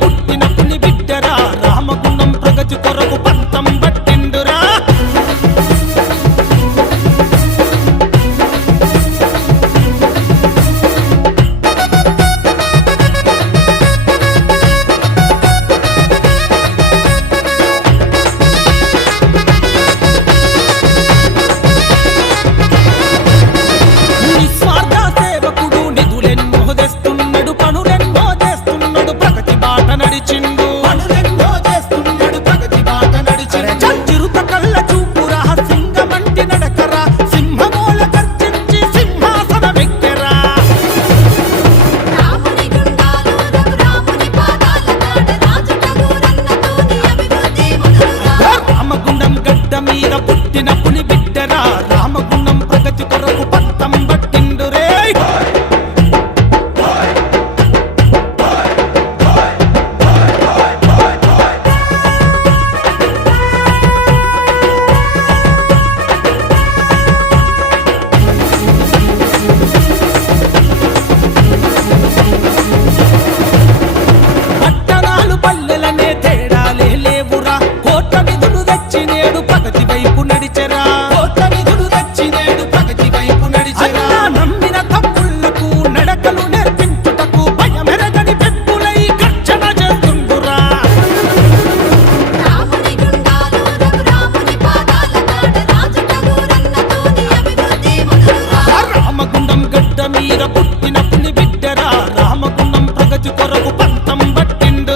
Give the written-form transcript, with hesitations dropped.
పుట్టిన పులి బిడ్డరా రామగుండం ప్రగతి కొరకు పంతం పట్టిండురా మీద పుట్టిన పులి బిడ్డరా రామగుండం ప్రగతి కొరకు పంతం పట్టిండురే పట్టణాలు పల్లెలనే తేడాలే లేవురా కోట నిధులు తెచ్చి నేడు ప్రగతి వైపు నడిచెరా కోట నిధులు తెచ్చి నేడు ప్రగతి వైపు నడిచెరా నమ్మిన తమ్ముళ్లకు నడకలు నేర్పించుటకు భయమెరగని పెప్పులై గర్జన చేస్తుండురా రామగుండం గడ్డ మీద